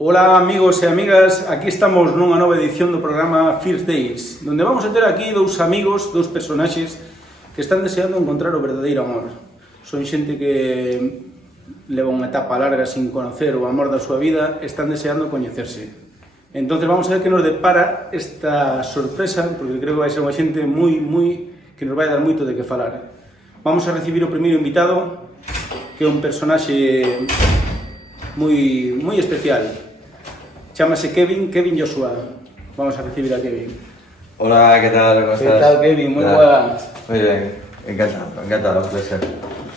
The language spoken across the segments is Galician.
Ola amigos e amigas, aquí estamos nunha nova edición do programa First Days, donde vamos a ter aquí dous amigos, dous personaxes que están deseando encontrar o verdadeiro amor. Son xente que leva unha etapa larga sin conocer o amor da súa vida, están deseando coñecerse. Entonces vamos a ver que nos depara esta sorpresa, porque creo que vai ser unha xente que nos vai dar moito de que falar. Vamos a recibir o primeiro invitado, que é un personaxe moi especial. Chámase Kevin Joshua. Vamos a recibir a Kevin. Hola, ¿qué tal? ¿Cómo estás? ¿Qué tal, Kevin? Muy buenas. Muy bien, encantado, un placer.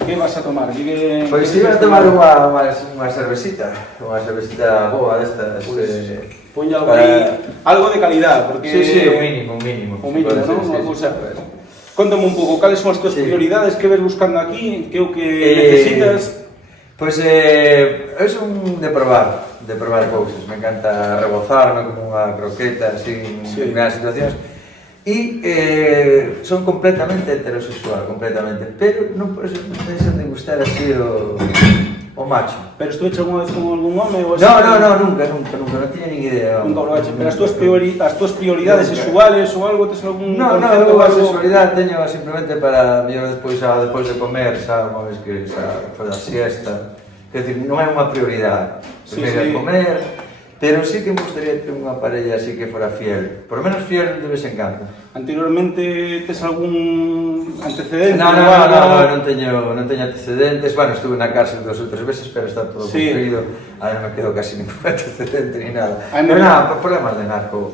¿Qué vas a tomar? Pues iba a tomar unha cervecita boa destas. Ponlle algo de calidad, porque... Sí, un mínimo. Un mínimo, ¿no? Unha cousa. Cuéntame un pouco, cales son as túas prioridades, que ves buscando aquí, que é o que necesitas? Pues es un de probar cousas, me encanta rebozarme como unha croqueta así en grandes situacións e son completamente heterosexual, pero non por eso me deixan de gustar así o macho. Pero estuve alguna vez con algún home ou así? No, nunca, non tiña nin idea. Nunca lo hecho, pero as túas prioridades sexuales ou algo, tes algún concepto? Non, a sexualidade teño simplemente para mellor despois de comer, xa, unha vez que xa foi a siesta. Quer dizer, non é unha prioridade, primeiro comer, pero sí que me gustaría ter unha parella así que fora fiel, por lo menos fiel de vez en cando. Anteriormente tes algún antecedente? Non teño antecedentes, bueno, estuve na cárcel 2 ou 3 veces, pero está todo cumprido, aí non me quedo casi ningún antecedente ni nada. Pero nada, problemas de narco,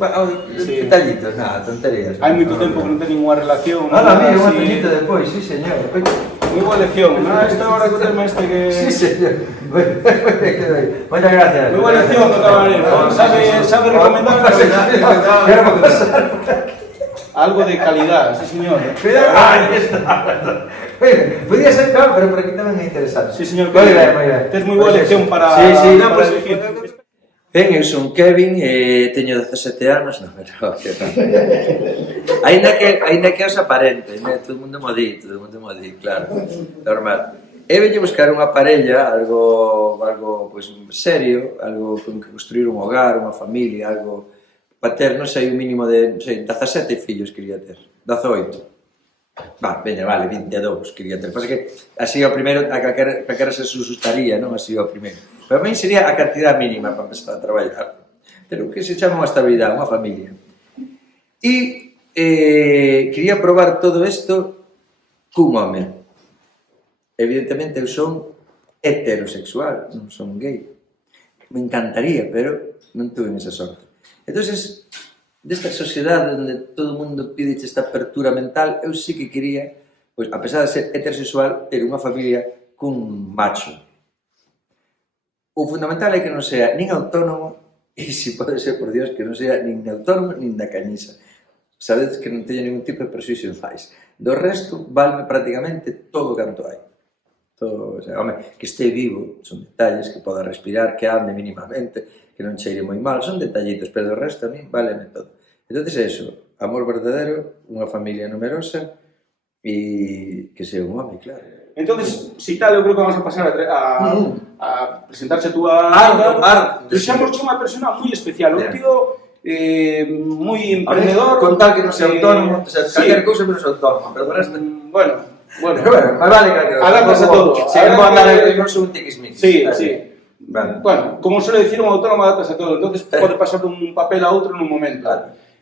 detallitos, nada, tonterías. Hai moito tempo que non ten ninguna relación. Mira, un añito despois, sí señor. Moi boa lección, esta hora que o tema este que... Sí señor, moitas gracias. Moi boa lección, camarero, sabe recomendar algo de calidad, sí señor. Ahí está. Podría ser claro, pero por aquí tamén é interesante. Sí señor, moi ben. Tes moi boa lección para... Sí, elegir. Ben, eu son Kevin e teño 17 anos, non, pero que tal. Ainda que os aparente, todo o mundo mo di, claro, normal. Eu veño buscar unha parella, algo pois serio, algo con que construir un hogar, unha familia, algo para ter, non sei, un mínimo de, non sei, 17 fillos quería ter, 18. Vale, 22 quería ter. Pasa que así o primeiro, a calquera se asustaría, non? Así o primeiro. Pero a mí sería a cantidad mínima para empezar a traballar. Pero que se chama unha estabilidade, unha familia. E quería probar todo isto cun home. Evidentemente eu son heterosexual, non son gay. Me encantaría, pero non tuve esa sorte. Entonces, desta sociedade onde todo o mundo pide esta apertura mental, eu sí que quería, pois, a pesar de ser heterosexual, ter unha familia cun macho. O fundamental é que non sea nin autónomo e, se pode ser, por Dios, que non sea nin autónomo nin da cañiza. Sabedes que non teño ningún tipo de prexuízo en fais. Do resto, valme prácticamente todo canto hai. Todo, o sea, home, que este vivo, son detalles, que poda respirar, que ande mínimamente, que non cheire moi mal, son detallitos, pero do resto a mí váleme todo. Entón, é eso, amor verdadeiro, unha familia numerosa e que sea un home, claro. Entonces, si tal, eu creo que vamos a pasar a presentarse a túa amiga. Deixamos unha persona moi especial, un tío moi emprendedor. Con tal que non sea autónomo, o sea, calquer cousa menos autónomo, pero do resto... Bueno, máis vale calquer cousa. Adaptas a todo. Si non vou andar eu non sou un tiquismiquis. Sí. Bueno, como suele decir, un autónomo adaptas a todo, entonces pode pasar dun papel a outro nun momento.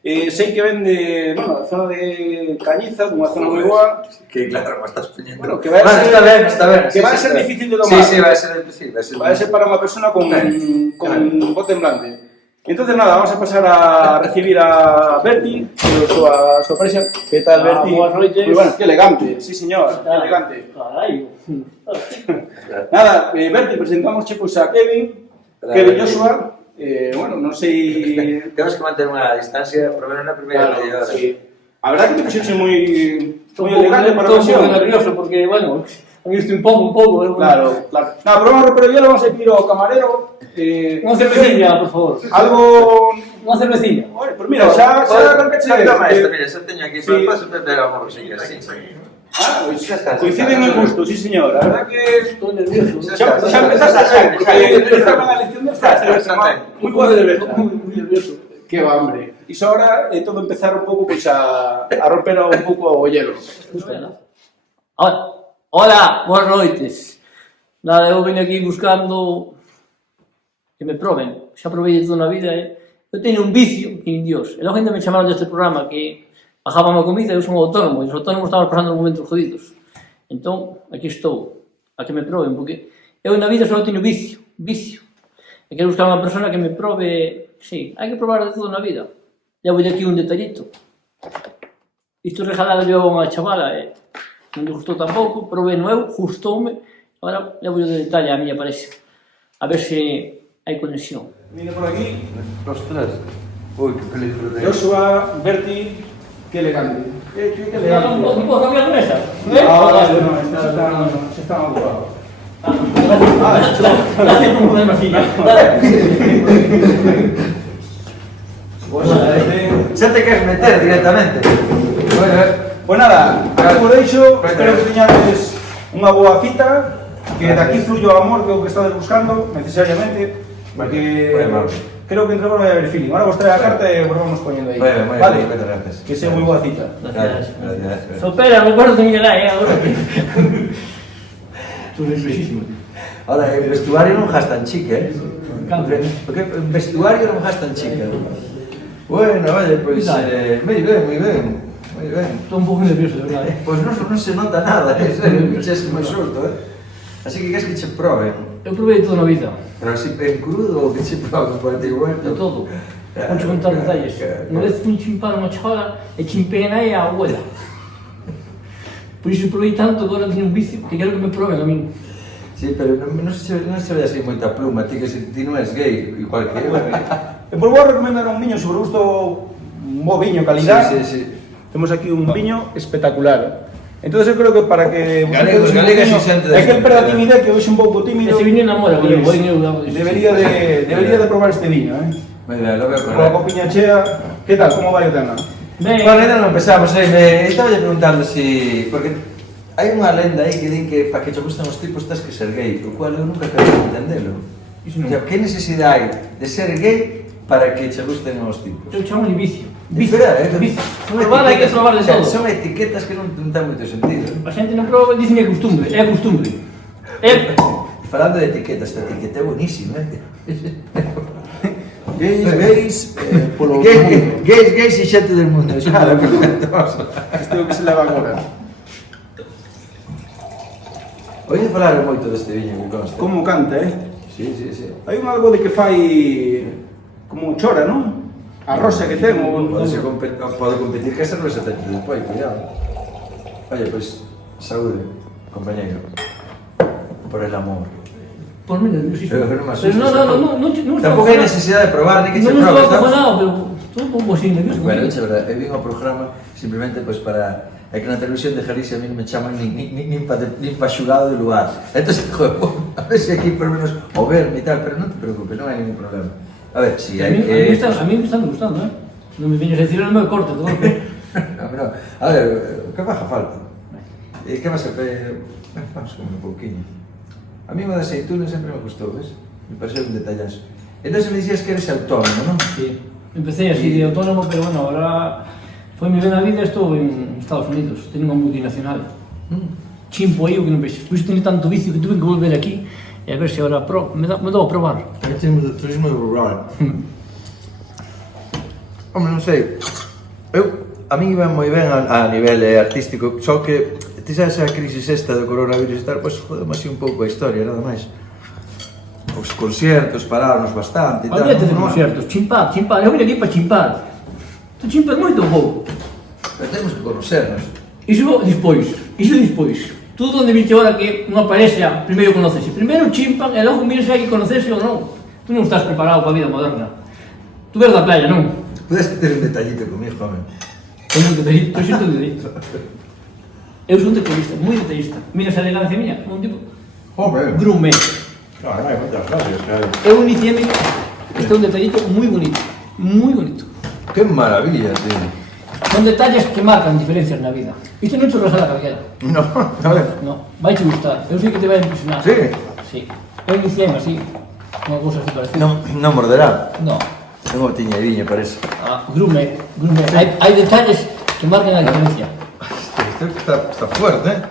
Sei que ven de, bueno, a zona de Cañiza, unha zona moi boa. Que claro, me estás poñendo. Bueno, que vai a ser... Está ben. Que vai a ser difícil de domar. Sí, vai a ser difícil. Vai a ser para unha persona con bote en blande. Entonces, nada, vamos a pasar a recibir a Berti, súa parexa. Que tal, Berti? Boas noites. Muy bueno, que elegante, sí señor, que elegante. Carai. Nada, Berti, presentamos pues a Kevin Joshua. Bueno, non sei... Temos que manter unha distancia, por lo menos na primeira media hora. Sí. A verdad que te puxexe moi elegante para a ocasión. Estou moi nervioso porque, bueno, a mí estoy un pouco. Claro. No, pero ya lo vamos a pedir ao camarero. Unha cerveciña, por favor. Algo... Unha cerveciña. Pues mira, xa arrancache... Xa teño aquí, só paso beber a morro, sí. Ah, pois Xa está, xa coinciden está. en gusto, sí señor. A verdad que Estou nervioso. xa empezaste a ser, porque empezaba a lección de frases. Moi boa cerveza. Muy nervioso. Que va, hombre. Iso ahora é todo empezar un pouco pois a romper un pouco o hielo. Hola, boas noites. Nada, eu venho aquí buscando que me proben. Xa provei toda na vida, Eu teño un vicio, que nin Dios. E logo ainda me chamaron deste programa que bajábamos a comida, eu son autónomo, e os autónomos estamos pasando momentos jodidos. Entón, aquí estou, a que me proben, porque eu na vida só teño vicio. E quero buscar unha persona que me probe... Sí, hai que probar de todo na vida. E vou aquí un detallito. Isto regalado yo a unha chavala, non me gustou tampouco, probei no eu, gustoume, agora levo yo de detalle a miña parexa. A ver se hai conexión. Mira por aquí, Ostras. Ui, que peligro de... Joshua, Berti, que elegante. Que elegante. Non podo cambiar con esa? No, está ocupado. Gracias por ponerme así. Xa te queres meter directamente. Bueno, Pues nada, como deixo, espero que teñades unha boa cita, que daqui fluyo o amor que é o que estades buscando, necesariamente, porque creo que entre vos vai haber feeling. Ahora vos trae a carta e vos vamos poñendo aí. vale, moitas gracias. Que sea moi boa cita. Gracias. Gracias. Sopera, recuerdo de Miguel Ángel, agora que... Tú eres bellísimo, tío. Ahora, el vestuario non jas tan chique, Cambia. Porque el vestuario non jas tan chique. Bueno, vale, pues moi ben. Estou un pouco nervioso, de verdade. Pues non se nota nada, é moi solto, Así que queres que che probe. Eu provei toda na vida, Pero así en crudo ou que che probe por ti vuelto? de todo. Non te contar detalles. Unha vez fui chimpar unha chavala e chimpei na a abuela. Por iso provei tanto que agora teño un vicio que quero que me proben a min. Sí, pero non se ve así moita pluma, ti que se ti non és gay, igual que eu. Pues vou a recomendar un viño sobre gusto, un bo viño, calidad. Sí. Temos aquí un viño espectacular. Entonces eu creo que para que... Galegos, galegas e xente de... É que el perda a timidez, que hoxe un pouco tímido. Ese viño enamora, que pues, eu debería de probar este viño, Mira, lo veo Con a copiña chea. Que tal, como vai o tema? Ben, Bueno, ainda non empezamos, estaba preguntando si... Porque hai unha lenda aí que din que para que che gustan os tipos tens que ser gay, o cual eu nunca quero entendelo. Iso non. O sea, que necesidade hai de ser gay para que che gusten os tipos? eu chamo vicio. Vicio, Vicio. Probar hai que probar de todo. Son etiquetas que non ten moito sentido. A xente non proba, dicen que é costumbre. É costumbre. Falando de etiquetas, esta etiqueta é buenísima, Gays, polo mundo. Gays e xente del mundo, claro, perfecto. Este é o que se leva agora. Oye, falaron moito deste viño que consta. Como canta, Sí. Hai un algo de que fai como chora, non? A rosa que ten, Pode competir que esa non se ten despois, cuidado. Oye, pois, saúde, compañeiro. Por el amor. Por mí nerviosísimo. Pero non me Pero asustes. non Tampouco hai necesidade de probar, ni que che non probe, estou estamos? acojonado, pero estou un pouco así nervioso. Bueno, é verdade, eu vim ao programa simplemente pois para... É que na televisión de Galicia a mí non me chaman nin pa xurado de lugar. Entón, joder, a ver se aquí por menos o verme e tal, pero non te preocupes, non hai ningún problema. A ver, si hai que... A mí me están gustando, Non me viñes a decir, non me corte, todo o que... No, a ver, que faja falta? Que vas a ver? Vamos a comer un pouquinho. A mí o de aceituna sempre me gustou, ves? Me pareceu un detallazo. Entón me dixías que eres autónomo, non? Sí. Empecé así de autónomo, pero bueno, ahora... Foi mi ben a vida, estou en Estados Unidos, teño unha multinacional. Chimpo aí o que non vexes. Por iso teño tanto vicio que tuve que volver aquí e a ver se ahora me dou a probar. Aí temos o turismo rural. Hombre, non sei. A mí iba moi ben a nivel artístico, só que ti sabes a crisis esta do coronavirus e tal, pois jodemos así un pouco a historia, nada máis. Os conciertos pararon bastante e tal. Olvídate de conciertos, chimpar. Eu vim aquí para chimpar. Tu chimpas moito ou pouco? Pero temos que conocernos. Iso despois. Tú donde viste ahora que unha parexa primeiro conoces. Primeiro chimpan e logo miras se hai que conocerse ou non. Tú non estás preparado para a vida moderna. Tú ves da playa, non? Puedes ter un detallito comigo, home. Teño un detallito, eu xito un detallito. Eu son detallista, moi detallista. Mira esa elegancia miña, un tipo grume. Claro, hai moitas gracias, claro. Eu inicieme, este é un detallito moi bonito. Moi bonito. Que maravilla, tío. Son detalles que marcan diferencias na vida. Isto non te regala calquera. No, a ver. No, vai te gustar. Eu sei que te vai impresionar. Sí? Sí. Eu iniciei así, unha cousa así parecida. Non morderá. No. Tengo tiñeriña, parece. Grume. Hai detalles que marcan a diferencia. Isto está fuerte, eh?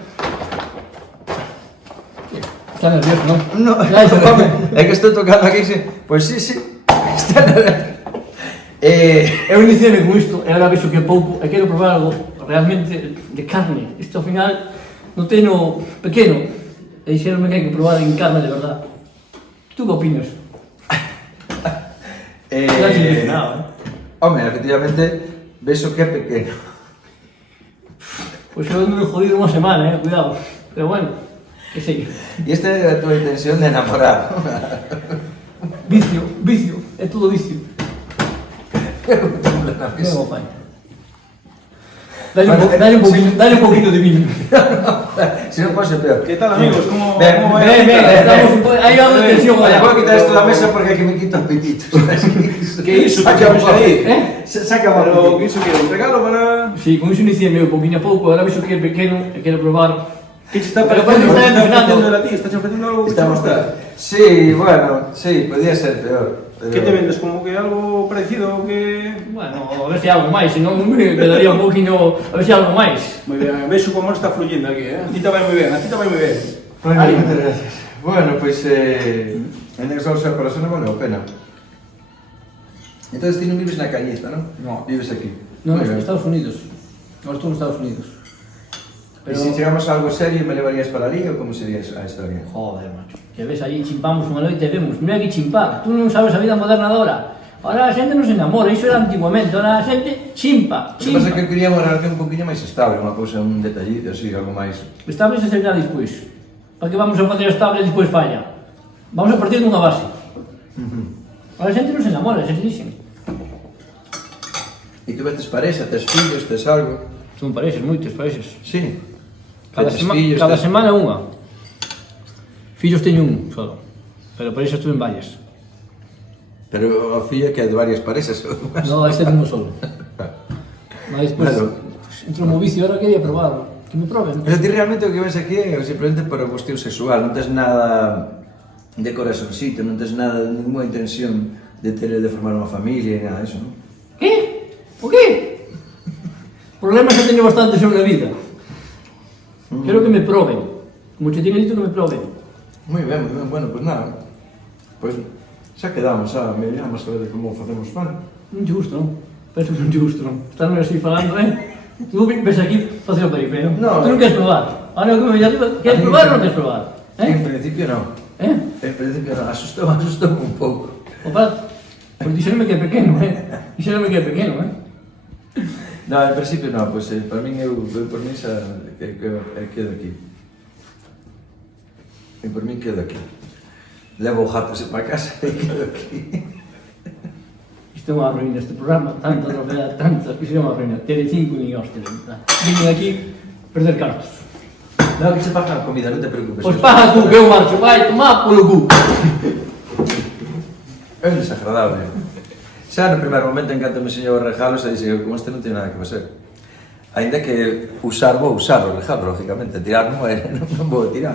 Está nervioso, non? No, é que estou tocando aquí, sí. Pois sí. Está nervioso. Eu iniciei con isto, e agora vexo que é pouco, e quero probar algo realmente de carne. Isto ao final non teño pequeno, e dixeronme que hai que probar en carne de verdad. Tú que opinas? Está impresionado, Home, efectivamente, vexo que é pequeno. Pois eu ando jodido unha semana, cuidado. Pero bueno, que sei. E esta é a tua intención de enamorar. Vicio, é todo vicio. Luego, fai. Dale un poquito de vino. Si non pode ser peor. ¿Qué tal, amigos? ¿Cómo Ben, va? Estamos un poco... Hay algo de tensión. Oye, voy a quitar esto de la mesa porque aquí me quito apetitos. ¿Qué hizo? Saca un ahí? Saca Pero, un ¿qué hizo? ¿Un regalo para...? Sí, con iso iniciei meu poquinho a pouco, agora vexo que é pequeno e quero probar. ¿Qué te está Pero pareciendo? parece que ¿Qué está está emocionante. ofreciendo de la tía? ¿Estás ofreciendo algo que te Estamos gusta? Sí, bueno, sí, podía ser peor. Pero... ¿Qué te vendes? ¿Como que algo parecido que...? Bueno, a ver se algo máis, senón me quedaría un poquinho, a ver se algo máis. Muy bien, ves como está fluyendo aquí, ¿eh? A ti te va muy bien, a ti te va muy bien. Bueno, muchas gracias. Bueno, pues en el sol para eso no vale la pena. Entonces tú no vives en la cañita, ¿no? No. Vives aquí. Non, Muy en bien. Estados Unidos. Ahora estou en Estados Unidos. ¿Y si llegamos a algo serio, me llevarías para allí o cómo sería esa historia? Joder, macho. Que ves allí chimpamos unha noite e vemos. Mira aquí chimpar. Tú non sabes a vida moderna de ahora. Ahora a xente non se enamora, iso era antiguamente. Ahora a xente chimpa. Lo que pasa é que quería unha relación un poquinho máis estable, unha cousa, un detallito así, algo máis... Estable se será despois. Para que vamos a facer estable e despois falla? Vamos a partir dunha base. Ahora a xente non se enamora, a xente dixen. E tú tes parexa, tes fillos, tes algo? Son parexes, moitos parexes. Sí. Cada, Tes fillos, cada tes- semana unha. Fillos teño un solo. Pero parexes tuve en varias. Pero a filla que é de varias parexas. No, este tengo solo. Mas despois, Claro. entro mo vicio, ahora quería probar. Que me proben. Pero ti realmente o que ves aquí é simplemente por a cuestión sexual, non tes nada de corazoncito, non tes nada, ninguna intención de formar unha familia e nada de eso, non? ¿Qué? ¿O qué? Problemas he tenido bastante sobre la vida. Quiero que me proben. Como te tiene dicho que me proben. Moi ben, bueno, pues nada. Pues xa quedamos, xa miramos a ver como facemos pan. Non te gusto, non? Penso que non te gusto, non? Estarme así falando, Tú ves aquí facer o peripe, non? No, Tú non queres probar. Ahora que me veía arriba, queres probar ou non queres probar? En principio non. Eh? En principio non, asustou un pouco. Opa, pues dixeronme que é pequeno, Dixeronme que é pequeno, No, en principio non, pois para min eu por min xa quedo aquí. E por min quedo aquí. Levo o jato para casa e quedo aquí. Isto é unha ruína este programa, tanta novedade, tanta, isto é unha ruína. Tele5 ni hostia, vinen aquí perder cartos. No, que se paga a comida, non te preocupes. Pois paga tú, que eu marcho, vai, tomar polo cu. É un desagradable. Xa no primeiro momento en canto me enseñou os regalos, e dixen, con este non teño nada que facer. Ainda que vou usar o regalo, lógicamente, tirar non vou tirar.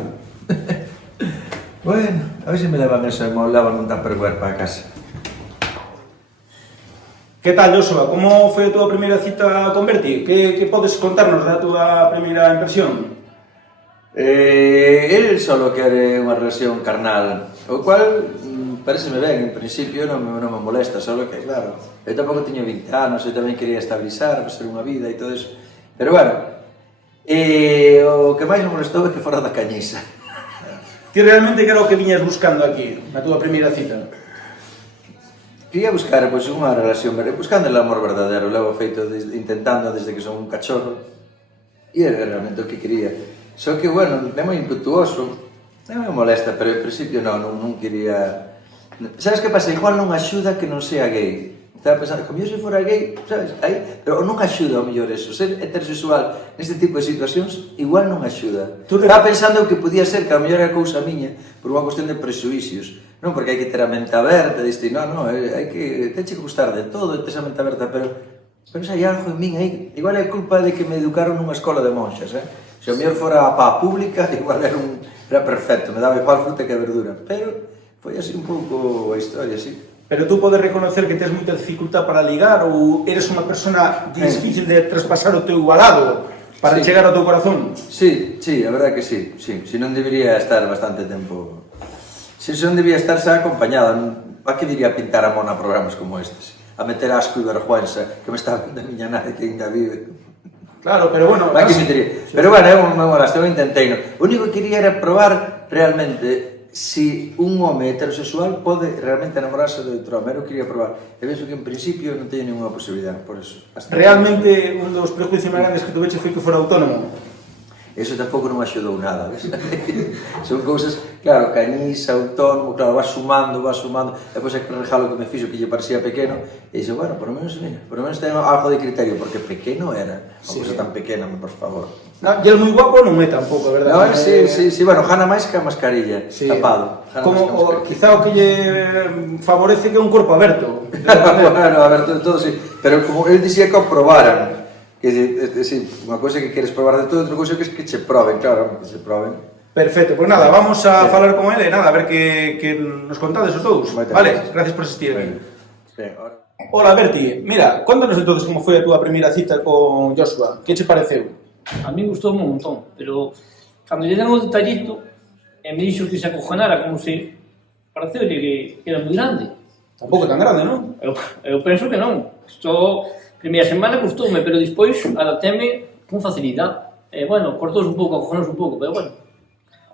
Bueno, a ver se me levan eso e me levan un tupperware para casa. ¿Qué tal, Joshua? ¿Cómo foi a túa primeira cita con Berti? Que podes contarnos da túa primeira impresión? El solo quere unha relación carnal, o cual pareceme ben, en principio non me molesta, solo que, claro, eu tampouco teño 20 anos, eu tamén quería estabilizar, facer unha vida e todo eso, pero bueno, o que máis me molestou é que fora da cañiza. Ti realmente que era o que viñas buscando aquí, na túa primeira cita? Quería buscar pois, unha relación, buscando el amor verdadero, levo feito intentando desde que son un cachorro, e era realmente o que quería. Só que, bueno, é moi impetuoso, non me molesta, pero en principio non quería... Sabes que pasa? Igual non axuda que non sea gay. Estaba pensando, como eu se fora gay, sabes? Aí, pero non axuda ao mellor eso. Ser heterosexual neste tipo de situacións igual non axuda. Estaba pensando que podía ser que a mellor era cousa miña por unha cuestión de presuicios. Non porque hai que ter a mente aberta, diste, non, hai que teche que gustar de todo, tes a mente aberta, pero Pero hai algo en min aí, igual é culpa de que me educaron nunha escola de monxas, Se o mellor fora a pública, igual era perfecto, me daba igual fruta que verdura, pero foi así un pouco a historia, así. Pero tú podes reconocer que tens moita dificultad para ligar ou eres unha persona difícil de traspasar o teu alado para chegar ao teu corazón? Sí, a verdade que sí. Si non debería estar bastante tempo... Si non debería estar xa acompañada, pa que diría pintar a mona programas como estes? A meter asco e vergüenza que me estaba vendo a miña nai que ainda vive. Claro, pero bueno... Pero bueno, eu me molaste, eu intentei. O único que quería era probar realmente si un home heterosexual pode realmente enamorarse de outro home. Eu quería probar. E vexo que en principio non teño ninguna posibilidade, por eso. Realmente, un dos prejuicios máis grandes que tuveche foi que fora autónomo. Eso tampouco non me axudou nada, ves? Son cousas, claro, cañís, autónomo, claro, vas sumando, e depois aquele regalo que me fixo que lle parecía pequeno, e dixo, bueno, por lo menos ten algo de criterio, porque pequeno era, unha cousa tan pequena, por favor. E el moi guapo non é tampouco, verdad? No, sí, bueno, gana máis que a mascarilla, tapado. Como, quizá o que lle favorece que é un corpo aberto. Bueno, aberto de todo, sí, pero como ele dixía que o probaran, que sí, unha cousa que queres probar de todo, outra cousa que é que che proben, claro, que se proben. Perfecto, pues nada, vamos a falar con ele, nada, a ver que nos contades os dous. Vale, gracias por existir aquí. Hola, Berti, mira, contanos entonces como foi a túa primeira cita con Joshua, que che pareceu? A mí gustou un montón, pero cando lle deron o detallito e me dixo que se acojonara como se pareceulle que era moi grande. Tampouco tan grande, non? Eu penso que non. Primeira semana gustoume, pero despois adapteme con facilidade. Bueno, cortouse un pouco, acojonouse un pouco, pero bueno.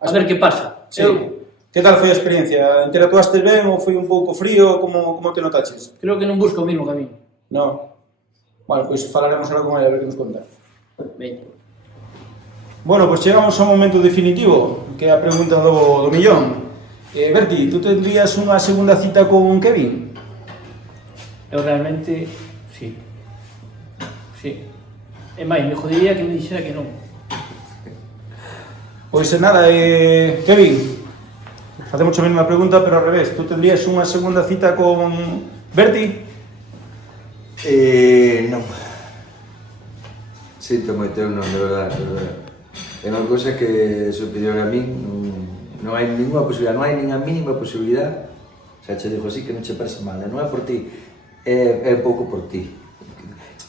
A ver que pasa. Sí. Que tal foi a experiencia? Interactuaste ben ou foi un pouco frío? Como te notaches? Creo que non busca o mesmo camiño. No. Bueno, pois falaremos ahora con ela, a ver que nos conta. Ben. Bueno, pois chegamos ao momento definitivo, que é a pregunta do millón. Berti, tú tendrías unha segunda cita con Kevin? Eu realmente, sí. Sí. E máis, me jodería que me dixera que non. Pois nada, Kevin, facemos a mesma pregunta, pero ao revés. Tú tendrías unha segunda cita con Berti? Non. Sinto moito, eu non, de verdade. É unha cousa que superior a min, non hai ninguna posibilidade, non hai nin a mínima posibilidade. Xa che digo así que non che parece mal, non é por ti, é pouco por ti.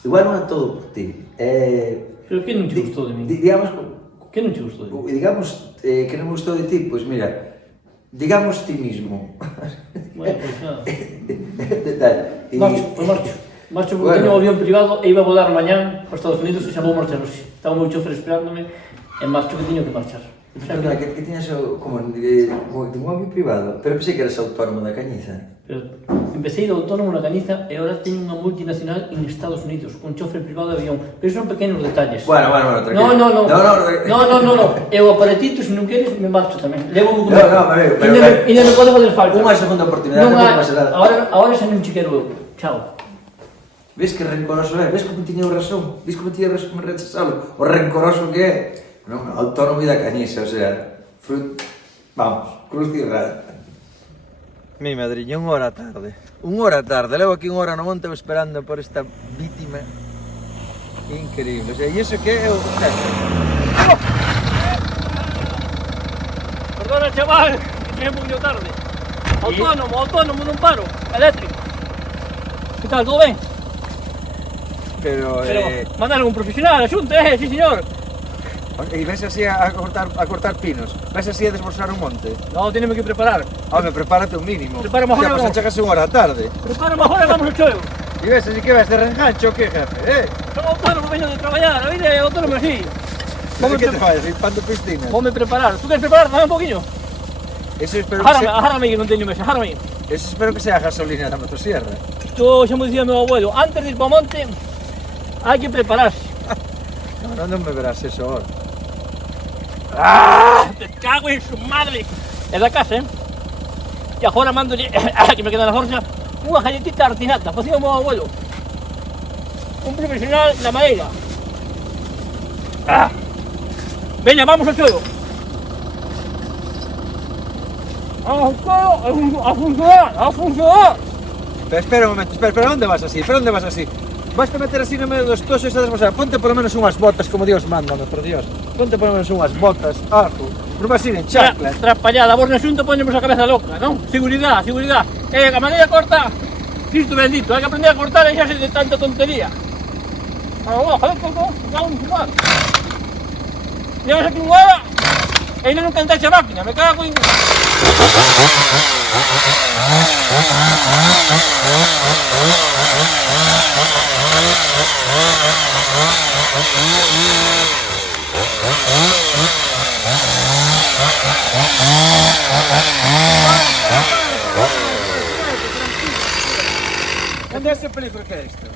Igual non é todo por ti. Pero que non te gustou de mí? Digamos... Que non te gustou de mí? Digamos que non me gustou de ti, pois mira, digamos ti mismo. Bueno, pois nada. Marcho porque teño un avión privado e iba a volar mañán para Estados Unidos e xa vou marchar hoxe. Estaba o meu chofer esperándome e marcho que teño que marchar. Que tiñas como un avión privado, pero pensei que eras autónomo da Cañiza. Pero empecé de autónomo na Cañiza e agora teño unha multinacional en Estados Unidos, un chofer privado de avión. Pero son pequenos detalles. Bueno, tranquilo. No. Eu aparetito, se non queres, me marcho tamén. Levo-me como... pero... Ainda me pode fazer falta. Unha segunda oportunidade, non pasa nada. Agora xa non che quero eu. Chao. Ves que rencoroso é? Ves como tiña razón? Ves como tiña razón me rechazalo? O rencoroso que é? Non, autónomo da Cañiza, o sea, vamos, cruz e raya. Mi madriña, unha hora tarde. Levo aquí unha hora no monte esperando por esta vítima. Increíble, o sea, e iso que é o jefe. Perdona, chaval, que cheguei un poquinho tarde. Autónomo, non paro, eléctrico. Que tal, todo ben? Pero mandaron un profesional a xunta, sí señor. E ves así a cortar pinos? Ves así a desbrosar un monte? No, tenemos que preparar. Home, prepárate un mínimo. Prepara mejor. O sea, pues chegas unha hora tarde. Prepara mejor e vamos ao choio. E ves así que ves de rengancho o que, jefe, Son autónomo, veño de traballar, a vida é autónomo así. Que te faz, limpando piscinas? Vome preparar. Tú queres preparar tamén un poquinho? Eso espero que sea... Ajárame que non teño mesa, ajárame. Eso espero que sea a gasolina da motosierra. Isto xa me dicía meu abuelo, antes de ir para o monte, hai que prepararse. Non me verás eso ahora. Te cago en su madre. É da casa, E agora mandolle, que me queda na forxa, unha galletita artinata, facía o meu abuelo. Un profesional na madeira. Veña, vamos ao xogo. A funcionar. Pero espera un momento, espera, onde vas así? Vas a meter así no medio dos toxos e desmosar. Ponte polo menos unhas botas, como Dios manda, por Dios. Ponte polo menos unhas botas, algo. Non vas ir en chanclas. Traspallada, vos no xunto ponemos a cabeza loca, non? Seguridade, seguridade. A maneira corta, Cristo bendito, hai que aprender a cortar e xa se de tanta tontería. Joder, vamos a fumar. Llevas aquí un hora e non cantaxe a máquina, me cago en... ¿Dónde es ese peligro que es esto?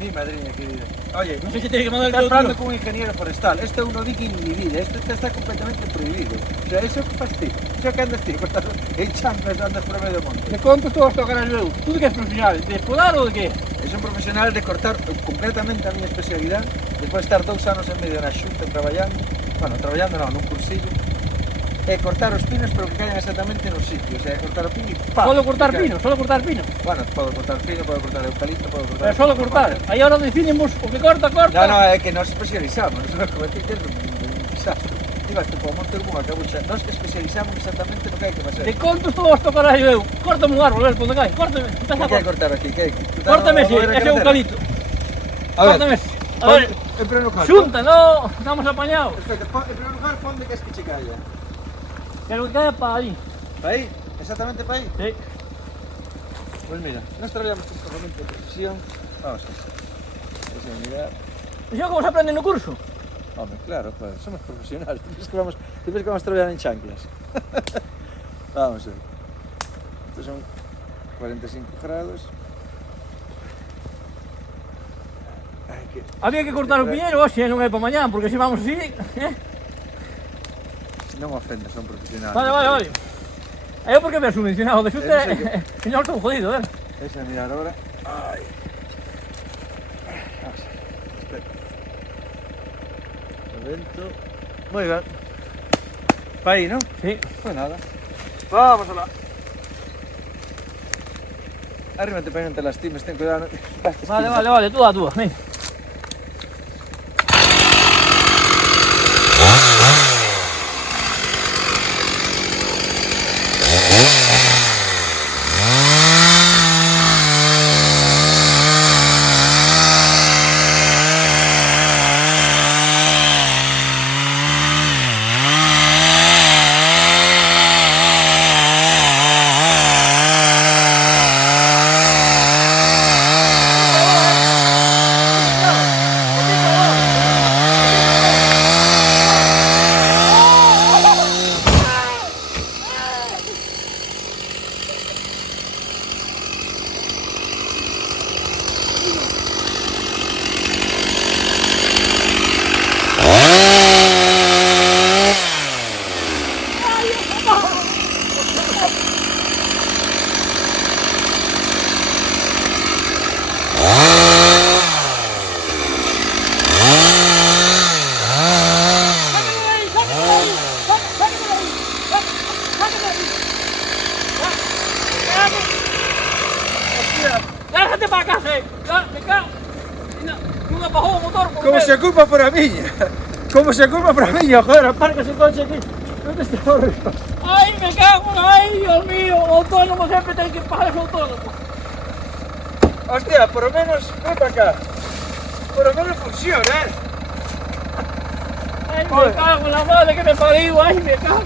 Mi madriña querida. Oye, Non sei se tiene que mandar estás el hablando otro. con un ingeniero forestal. Esto uno dice en mi vida. Esto está completamente prohibido. O sea, eso que fas ti. Eso que andas ti. En chanclas andas por medio monte. De contos todos tocarás eu. Tú de que és profesional? De podar ou de que? Es un profesional de cortar completamente a mi especialidad. Después de estar 2 anos en medio na xunta traballando. Bueno, traballando non, nun cursillo. Cortar os pinos, pero que caigan exactamente no sitio. O sea, cortar o pino y ¡pam! Solo cortar pino, solo cortar pino. Bueno, puedo cortar pino, puedo cortar eucalipto, puedo cortar... Pero solo cortar. Aí ahora definimos o que corta, No, corta. no, é que nos especializamos. Eso é como ti que é un desastre. Ibas te como monte unha cabucha. Nos especializamos exactamente no que hai que facer. De contos todos tocarás eu. Córtame un árbol, ver, por onde cai. Córtame. Que Empeza a hai que cortar. cortar aquí? Que Córtame ese, ese eucalipto. Córtame ese. A ver, en primeiro lugar, xunta, no, estamos apañados. Perfecto, en primeiro lugar, pon de que es que che calla. Quero que caia para aí. ¿Para ahí? ¿Exactamente para ahí? Sí. Pues mira, nos traballamos con ferramenta de precisión. Vamos a ver. Déxame mirar. Iso como se aprende no curso. Hombre, claro, joder, somos profesionales. Tú ves que vamos a traballar en chanclas. Vamos a ver. Estos son 45 grados. Ay, que... Había que cortar o piñeiro hoxe, non é para mañán, porque se vamos así, Non me ofendes, son profesionales. Vale. Eu porque me subvencionado de xute, Non sei que- que non estou jodido, ver. Déxame mirar ahora. Ay. Vamos a ver. Espera. Momento. Muy bien. Para ahí, ¿no? Sí. Pues nada. Vamos a la. Arrímate para que non te lastimes, ten cuidado. Vale, tú a tú, ven. Lárgate para casa, me cago. Non apagou o motor. Como se culpa por a miña. Como se culpa por a miña, joder, aparca ese coche aquí. ¿Dónde está o resto? Ai, me cago, ai, Dios mío, o autónomo sempre ten que pagar ese autónomo. Hostia, por lo menos, ven para acá. Por lo menos funciona, ¿eh? Ai, me cago en la madre que me pariu, ai, me cago.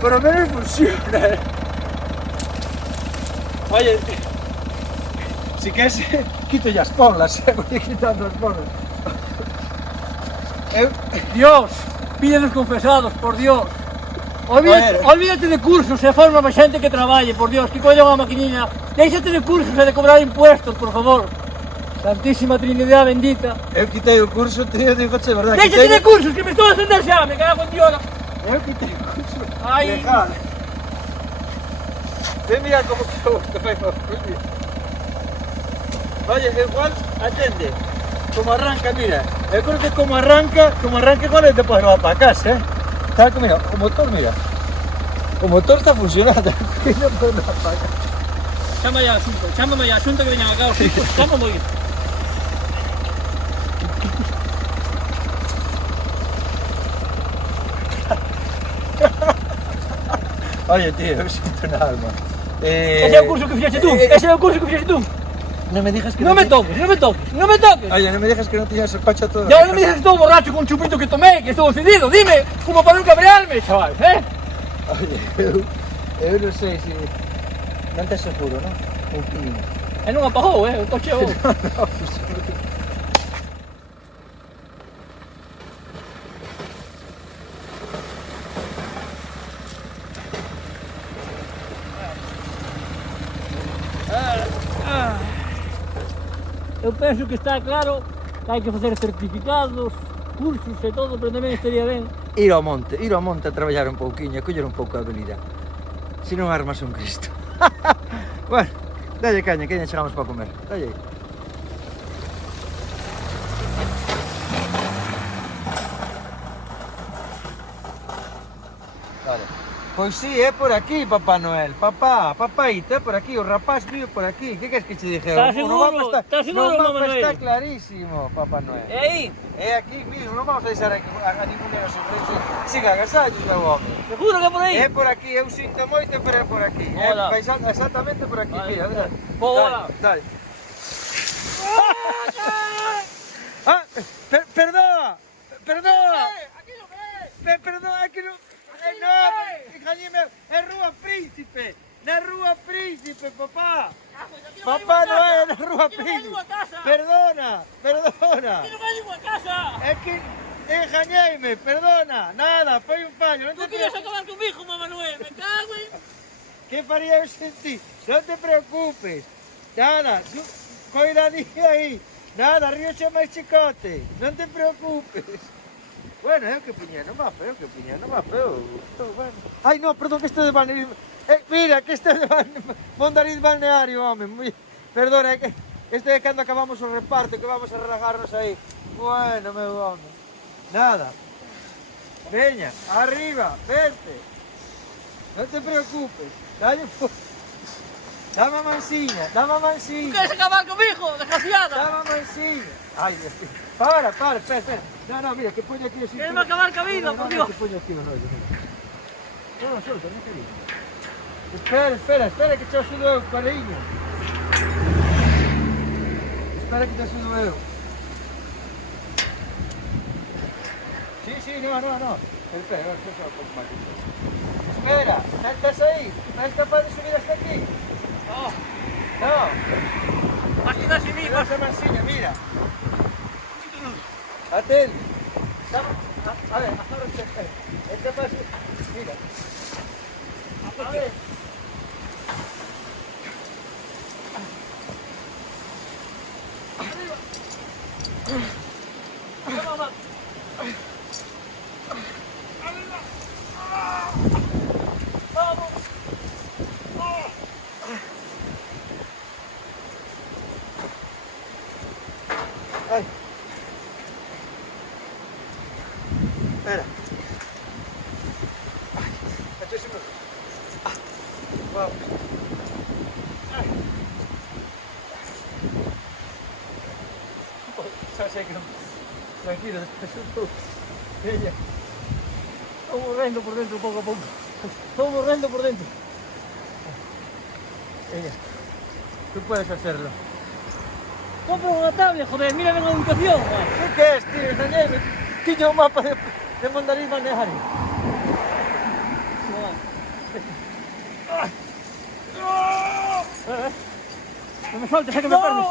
Por lo menos funciona, ¿eh? Oye, si quieres, quito ya as ponlas, voy quitando as ponlas. Dios, pídenos confesados, por Dios. Joder. Olvídate de cursos e forma para xente que traballe, por Dios, que colla unha maquinina. Déixate de cursos e de cobrar impuestos, por favor. Santísima Trinidad bendita. Eu quitei o curso, tío, digo, che, verdad. Déixate de cursos, que me estou a encender xa, me cago en Dios. Eu quitei o curso. Ai. Legal. Ven, mira como te fai favor. Oye, igual, atende. Como arranca, mira. Eu creo que como arranca igual te puedes llevar para casa, ¿eh? Está como, mira, o motor, mira. O motor está funcionando. No puedo llevar para casa. Chámame a Asunto que veña acá, os chicos, chámame. Oye, tío, eu sinto na alma. Ese é o curso que fixeste tú, ese é o curso que fixeste tú. Non me digas que Non me toques, non me toques, non me toques. Oye, non me digas que non tiñas el coche todo. Ya non me dices que estou borracho con un chupito que tomé, que estou decidido, dime, como para non cabrearme, chaval, Oye, eu non sei se... Non te seguro, non? Un poquinho. E non apagou, o coche é o... Eu penso que está claro que hai que facer certificados, cursos e todo, pero tamén estaría ben. Ir ao monte a traballar un pouquiño, a coller un pouco de habilidade. Se non armas un Cristo. Bueno, dalle caña, que chegamos para comer. Dalle aí. Vale. Pois sí, é por aquí, Papá Noel. Papaíto, é por aquí, o rapaz vive por aquí. Que queres que che dixe? Estás seguro? Estás seguro, no Mamá Noel? está clarísimo, Papá Noel. E aí? É aquí mismo, non vamos a deixar a ningún negro sorpresa. Siga agasallos do home. Seguro que é por aí? É por aquí, eu sinto moito, pero é por aquí. Hola. É exactamente por aquí, Vale, mira, mira. Hola. Dale. Perdona! Perdona, é que non... É Rúa Príncipe! Na Rúa Príncipe, papá! Papá Noel, na Rúa Príncipe! Perdona! Non vai ninguna casa! É que engañeime, perdona! Nada, foi un fallo! Tú querías acabar conmigo, Mamá Noel, me cago en... Que faría eu sen ti? Non te preocupes! Nada, coidadinho aí! Nada, ríoxe máis chicote! Non te preocupes! Bueno, é o que puñé, non va feo, bueno. Ai, no, perdón, que este de balneario... mira, que este de Mondariz balneario, home. Perdona, é que este é cando acabamos o reparto, que vamos a relajarnos aí. Bueno, meu home. Nada. Veña, arriba, vente. Non te preocupes. Dame a mansiña. Queres acabar conmigo, desgraciada? Dame a mansiña. Ai, Dios mío. Para, espera. No, mira, que poño aquí o Queres acabar ca vida, por Dios. Que poño aquí o rollo. No, solta, non querido. Espera, que te axudo eu, pareiño. Espera que te axudo eu. Sí, no. Espera, un pouco máis. Espera, estás aí? Estás capaz de subir hasta aquí? No. Aquí da sin mí, Mira esa mansiña, mira. Atende. A ver, agora espera. É capaz de... Mira. A ver. Ai. Espera. Muchísimo. Vamos. Só sei que não. Tranquilo, después ella. Estou morrendo por dentro, pouco a pouco. Estou morrendo por dentro. Ella. Tú puedes hacerlo. Compra unha tablet, joder, mira ben a educación. ¿Qué queres, tío? Engañéme. Tiña un mapa de Mondariz balneario. Non me soltes, que me perdes.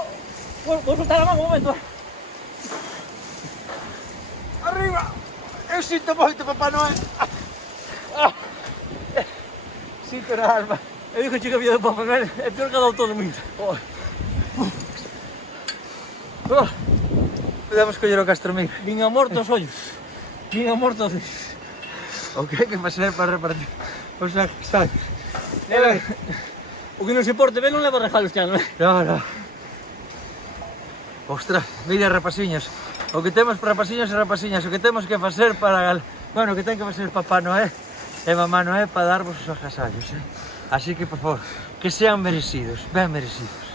Vou soltar a mão un momento. Arriba! Eu sinto moito, Papá Noel. Sinto na alma. Eu dixo que a vida do Papá Noel é peor que a do autónomo. Podemos coller o Castromir. Vin a morto os ollos. Vin a morto os ollos. O que hai que facer para repartir os agasallos? O que non se porte ben non leva regalo este ano, No. Ostras, mira, rapasiños. O que temos para rapasiños e rapasiñas, o que temos que facer para... Bueno, o que ten que facer Papá Noel e Mamá Noel para darvos os agasallos, Así que, por favor, que sean merecidos, ben merecidos.